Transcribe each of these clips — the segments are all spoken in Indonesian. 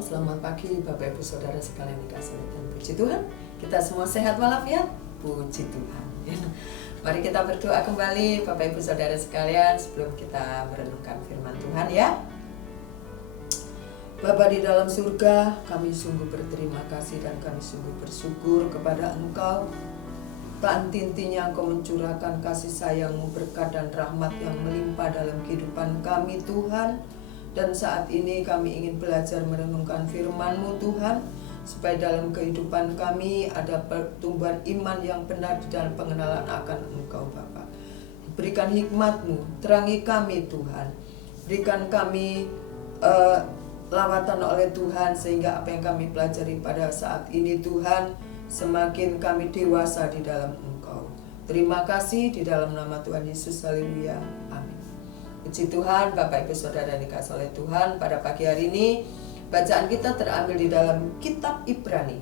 Shalom, selamat pagi Bapak Ibu Saudara sekalian dikasih dan puji Tuhan. Kita semua sehat walafiat, puji Tuhan. Mari kita berdoa kembali Bapak Ibu Saudara sekalian sebelum kita merenungkan firman Tuhan ya. Bapa di dalam surga, kami sungguh berterima kasih dan kami sungguh bersyukur kepada Engkau. Tak henti-hentinya Engkau mencurahkan kasih sayang-Mu, berkat dan rahmat yang melimpah dalam kehidupan kami Tuhan. Dan saat ini kami ingin belajar merenungkan firman-Mu Tuhan, supaya dalam kehidupan kami ada pertumbuhan iman yang benar di dalam pengenalan akan Engkau Bapa. Berikan hikmat-Mu, terangi kami Tuhan. Berikan kami lawatan oleh Tuhan, sehingga apa yang kami pelajari pada saat ini Tuhan, semakin kami dewasa di dalam Engkau. Terima kasih di dalam nama Tuhan Yesus, haleluya, amin. Puji Tuhan, Bapak Ibu Saudara dikasih oleh Tuhan. Pada pagi hari ini bacaan kita terambil di dalam kitab Ibrani.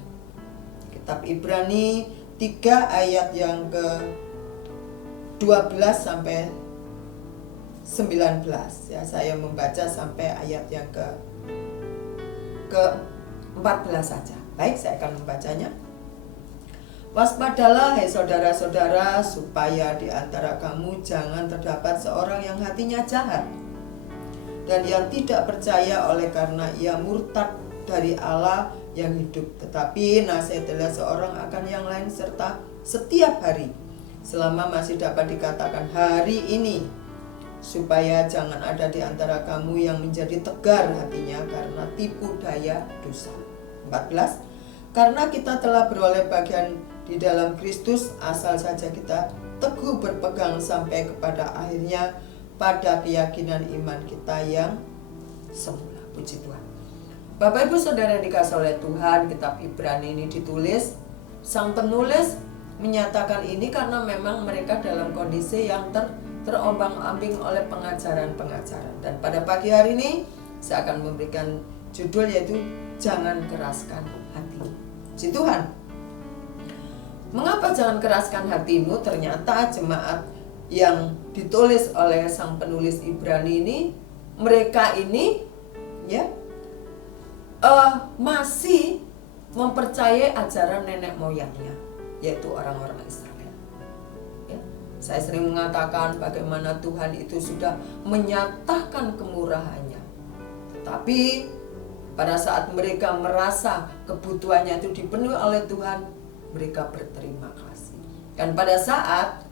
Kitab Ibrani 3 ayat yang ke-12 sampai 19 ya. Saya membaca sampai ayat yang ke-14 saja. Baik, saya akan membacanya. Waspadalah hai saudara-saudara, supaya di antara kamu jangan terdapat seorang yang hatinya jahat dan yang tidak percaya oleh karena ia murtad dari Allah yang hidup, tetapi nasihatilah seorang akan yang lain serta setiap hari selama masih dapat dikatakan hari ini, supaya jangan ada di antara kamu yang menjadi tegar hatinya karena tipu daya dosa. 14. Karena kita telah beroleh bagian di dalam Kristus, asal saja kita teguh berpegang sampai kepada akhirnya pada keyakinan iman kita yang semula. Puji Tuhan. Bapak Ibu Saudara yang dikasih oleh Tuhan, kitab Ibrani ini ditulis, sang penulis menyatakan ini karena memang mereka dalam kondisi yang terombang-ambing oleh pengajaran-pengajaran. Dan pada pagi hari ini saya akan memberikan judul yaitu jangan keraskan hatimu. Puji Tuhan. Mengapa jangan keraskan hatimu? Ternyata jemaat yang ditulis oleh sang penulis Ibrani ini, mereka ini ya masih mempercayai ajaran nenek moyangnya, yaitu orang-orang Israel. Ya, saya sering mengatakan bagaimana Tuhan itu sudah menyatakan kemurahannya, tetapi pada saat mereka merasa kebutuhannya itu dipenuhi oleh Tuhan, mereka berterima kasih. Dan pada saat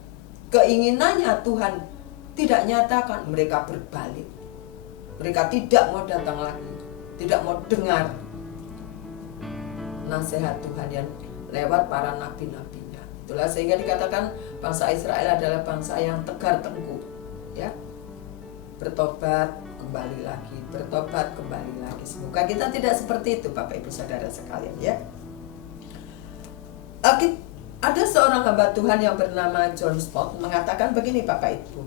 keinginannya Tuhan tidak nyatakan, mereka berbalik. Mereka tidak mau datang lagi, tidak mau dengar nasihat Tuhan yang lewat para nabi-nabinya. Itulah sehingga dikatakan bangsa Israel adalah bangsa yang tegar tengkuk, ya. Bertobat kembali lagi, bertobat kembali lagi. Semoga kita tidak seperti itu Bapak Ibu Saudara sekalian ya. Ada seorang hamba Tuhan yang bernama John Stott mengatakan begini Bapak Ibu,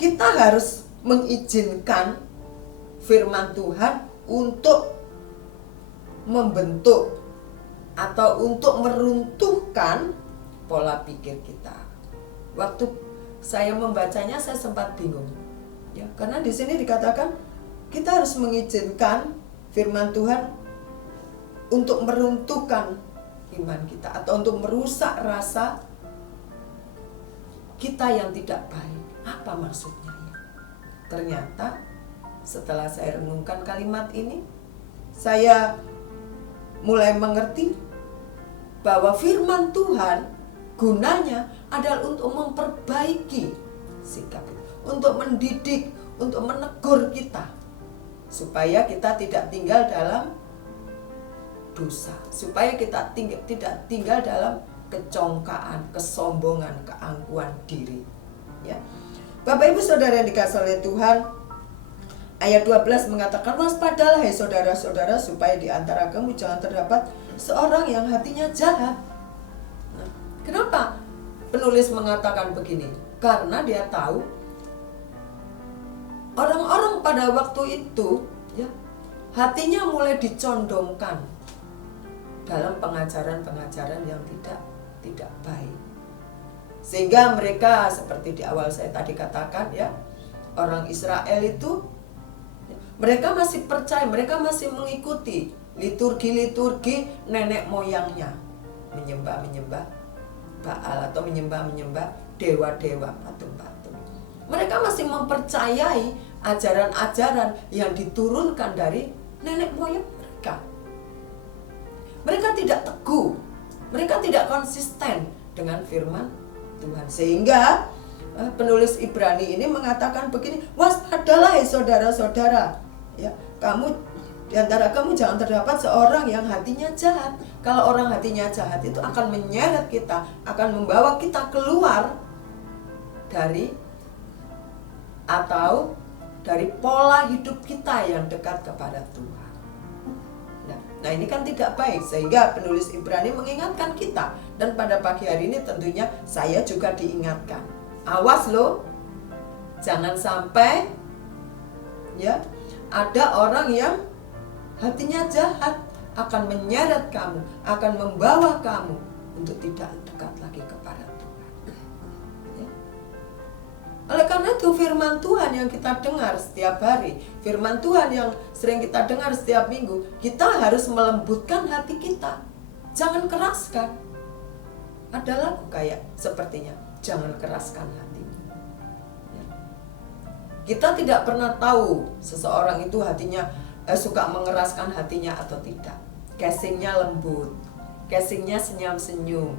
kita harus mengizinkan firman Tuhan untuk membentuk atau untuk meruntuhkan pola pikir kita. Waktu saya membacanya saya sempat bingung ya, karena di sini dikatakan kita harus mengizinkan firman Tuhan untuk meruntuhkan iman kita atau untuk merusak rasa kita yang tidak baik. Apa maksudnya ya? Ternyata setelah saya renungkan kalimat ini, saya mulai mengerti bahwa firman Tuhan gunanya adalah untuk memperbaiki sikap kita, untuk mendidik, untuk menegur kita supaya kita tidak tinggal dalam dosa, supaya kita tidak tinggal dalam kecongkaan, kesombongan, keangkuhan diri ya. Bapak Ibu Saudara yang dikasihi oleh Tuhan, ayat 12 mengatakan, waspadalah hai saudara-saudara, supaya di antara kamu jangan terdapat seorang yang hatinya jahat. Nah, kenapa penulis mengatakan begini? Karena dia tahu orang-orang pada waktu itu ya, hatinya mulai dicondongkan dalam pengajaran-pengajaran yang tidak baik. Sehingga mereka seperti di awal saya tadi katakan ya, orang Israel itu Mereka masih percaya, mereka masih mengikuti liturgi-liturgi nenek moyangnya, menyembah-menyembah Baal atau menyembah-menyembah dewa-dewa, patung-patung. Mereka masih mempercayai ajaran-ajaran yang diturunkan dari nenek moyang mereka. Mereka tidak teguh, mereka tidak konsisten dengan firman Tuhan. Sehingga penulis Ibrani ini mengatakan begini, waspadalah saudara-saudara, ya, di antara kamu jangan terdapat seorang yang hatinya jahat. Kalau orang hatinya jahat itu akan menyeret kita, akan membawa kita keluar dari atau dari pola hidup kita yang dekat kepada Tuhan. Nah, ini kan tidak baik, sehingga penulis Ibrani mengingatkan kita. Dan pada pagi hari ini tentunya saya juga diingatkan. Awas loh, jangan sampai ya ada orang yang hatinya jahat akan menyeret kamu, akan membawa kamu untuk tidak dekat lagi kepada Tuhan. Ya. Oleh karena itu firman Tuhan yang kita dengar setiap hari, firman Tuhan yang sering kita dengar setiap minggu, kita harus melembutkan hati kita. Jangan keraskan. Ada lagu kayak sepertinya, jangan keraskan hatimu. Ya. Kita tidak pernah tahu seseorang itu hatinya suka mengeraskan hatinya atau tidak. Casingnya lembut, casingnya senyum-senyum,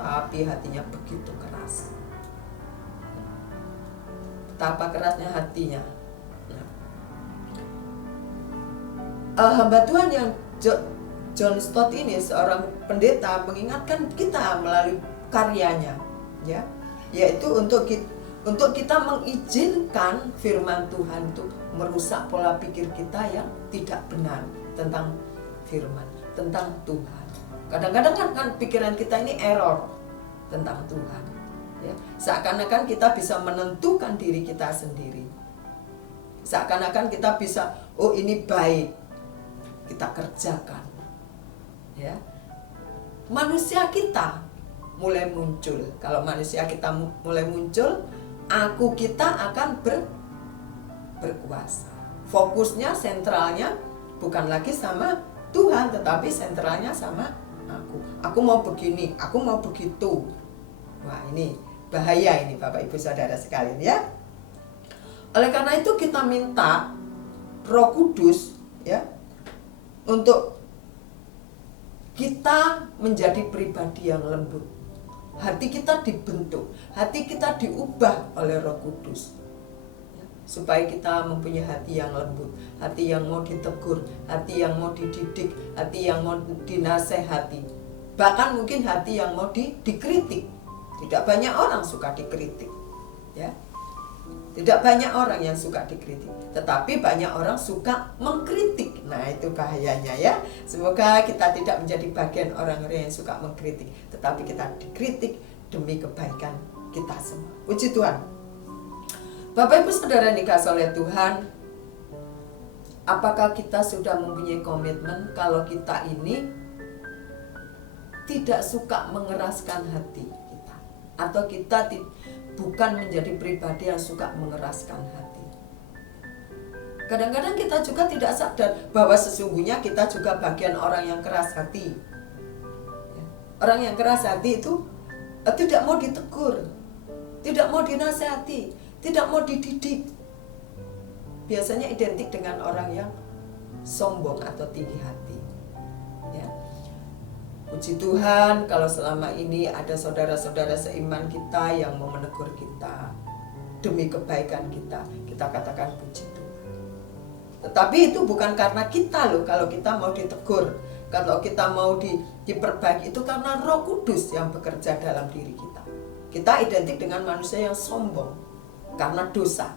tapi hatinya begitu keras. Betapa kerasnya hatinya. Hamba Tuhan yang John Stott ini, seorang pendeta, mengingatkan kita melalui karyanya, ya, yaitu untuk kita mengizinkan firman Tuhan itu merusak pola pikir kita yang tidak benar tentang firman, tentang Tuhan. Kadang-kadang kan pikiran kita ini error tentang Tuhan, ya. Seakan-akan kita bisa menentukan diri kita sendiri. Seakan-akan kita bisa, oh ini baik, kita kerjakan. Ya, manusia kita mulai muncul. Kalau manusia kita mulai muncul, aku kita akan berkuasa. Fokusnya, sentralnya bukan lagi sama Tuhan, tetapi sentralnya sama aku. Aku mau begini, aku mau begitu. Wah, ini bahaya ini Bapak Ibu Saudara sekalian, ya. Oleh karena itu kita minta Roh Kudus, ya, untuk kita menjadi pribadi yang lembut. Hati kita dibentuk, hati kita diubah oleh Roh Kudus, ya, supaya kita mempunyai hati yang lembut, hati yang mau ditegur, hati yang mau dididik, hati yang mau dinasehati, bahkan mungkin hati yang mau dikritik. Tidak banyak orang suka dikritik, ya. Tidak banyak orang yang suka dikritik, tetapi banyak orang suka mengkritik. Nah, itu bahayanya, ya. Semoga kita tidak menjadi bagian orang-orang yang suka mengkritik, tetapi kita dikritik demi kebaikan kita semua. Puji Tuhan. Bapak Ibu Saudara dikasih oleh Tuhan, apakah kita sudah mempunyai komitmen kalau kita ini tidak suka mengeraskan hati kita, atau kita bukan menjadi pribadi yang suka mengeraskan hati? Kadang-kadang kita juga tidak sadar bahwa sesungguhnya kita juga bagian orang yang keras hati. Orang yang keras hati itu tidak mau ditegur, tidak mau dinasehati, tidak mau dididik. Biasanya identik dengan orang yang sombong atau tinggi hati, ya. Puji Tuhan kalau selama ini ada saudara-saudara seiman kita yang mau menegur kita demi kebaikan kita, kita katakan puji Tuhan. Tetapi itu bukan karena kita loh, kalau kita mau ditegur, kalau kita mau diperbaiki, itu karena Roh Kudus yang bekerja dalam diri kita. Kita identik dengan manusia yang sombong karena dosa.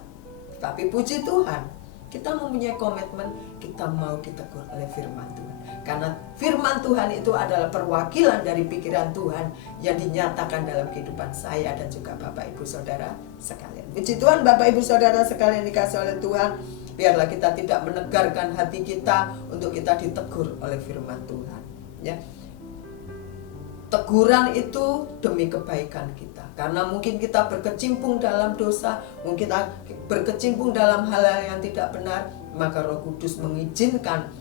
Tapi puji Tuhan, kita mempunyai komitmen, kita mau ditegur oleh firman Tuhan. Karena firman Tuhan itu adalah perwakilan dari pikiran Tuhan yang dinyatakan dalam kehidupan saya dan juga Bapak Ibu Saudara sekalian. Puji Tuhan, Bapak Ibu Saudara sekalian dikasih oleh Tuhan. Biarlah kita tidak menegarkan hati kita untuk kita ditegur oleh firman Tuhan, ya. Teguran itu demi kebaikan kita. Karena mungkin kita berkecimpung dalam dosa, mungkin kita berkecimpung dalam hal-hal yang tidak benar, maka Roh Kudus mengizinkan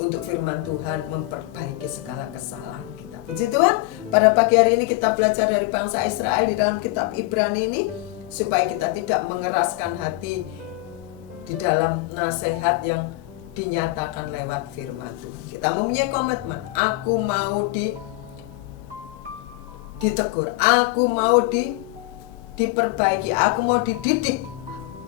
untuk firman Tuhan memperbaiki segala kesalahan kita. Puji Tuhan, pada pagi hari ini kita belajar dari bangsa Israel di dalam kitab Ibrani ini, supaya kita tidak mengeraskan hati di dalam nasihat yang dinyatakan lewat firman Tuhan. Kita mempunyai komitmen, aku mau ditegur, aku mau diperbaiki, aku mau dididik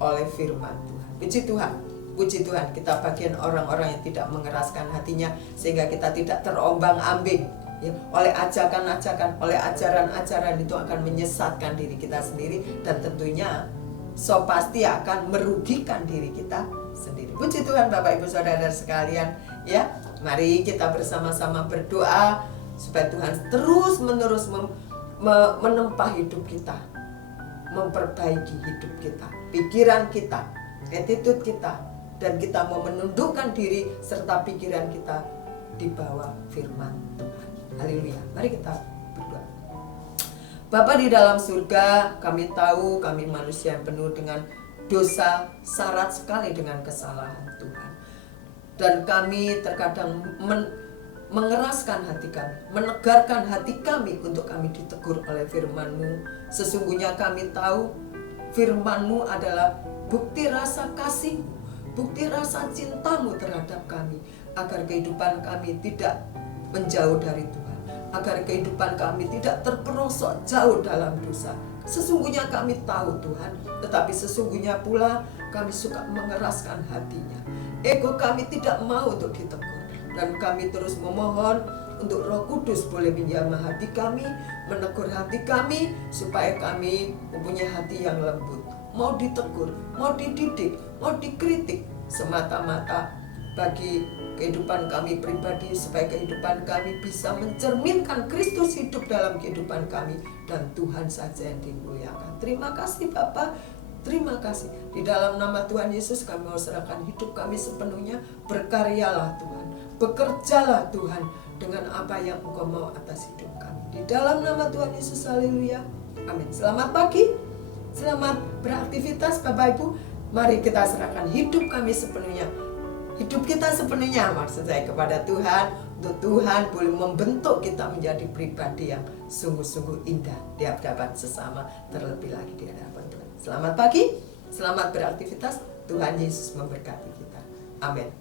oleh firman Tuhan. Puji Tuhan. Puji Tuhan, kita bagian orang-orang yang tidak mengeraskan hatinya, sehingga kita tidak terombang-ambing ya, oleh ajakan-ajakan, oleh ajaran-ajaran itu akan menyesatkan diri kita sendiri, dan tentunya pasti akan merugikan diri kita sendiri. Puji Tuhan Bapak Ibu Saudara sekalian ya. Mari kita bersama-sama berdoa supaya Tuhan terus-menerus menempa hidup kita, memperbaiki hidup kita, pikiran kita, attitude kita, dan kita mau menundukkan diri serta pikiran kita di bawah firman Tuhan. Haleluya. Mari kita berdoa. Bapa di dalam surga, kami tahu kami manusia yang penuh dengan dosa, syarat sekali dengan kesalahan Tuhan. Dan kami terkadang mengeraskan hati kami, menegarkan hati kami untuk kami ditegur oleh firman-Mu. Sesungguhnya kami tahu firman-Mu adalah bukti rasa kasih, bukti rasa cinta-Mu terhadap kami, agar kehidupan kami tidak menjauh dari Tuhan, agar kehidupan kami tidak terperosok jauh dalam dosa. Sesungguhnya kami tahu Tuhan, tetapi sesungguhnya pula kami suka mengeraskan hatinya. Ego kami tidak mau untuk ditegur, dan kami terus memohon untuk Roh Kudus boleh menjamah hati kami, menegur hati kami, supaya kami mempunyai hati yang lembut, mau ditegur, mau dididik, mau dikritik, semata-mata bagi kehidupan kami pribadi, supaya kehidupan kami bisa mencerminkan Kristus hidup dalam kehidupan kami, dan Tuhan saja yang dimuliakan. Terima kasih Bapa, terima kasih. Di dalam nama Tuhan Yesus kami mau serahkan hidup kami sepenuhnya. Berkaryalah Tuhan, bekerjalah Tuhan dengan apa yang Engkau mau atas hidup kami. Di dalam nama Tuhan Yesus, haleluya, amin. Selamat pagi, selamat beraktivitas Bapak Ibu. Mari kita serahkan hidup kami sepenuhnya, hidup kita sepenuhnya, maksud saya, kepada Tuhan, untuk Tuhan boleh membentuk kita menjadi pribadi yang sungguh-sungguh indah di hadapan sesama, terlebih lagi di hadapan Tuhan. Selamat pagi, selamat beraktivitas. Tuhan Yesus memberkati kita. Amin.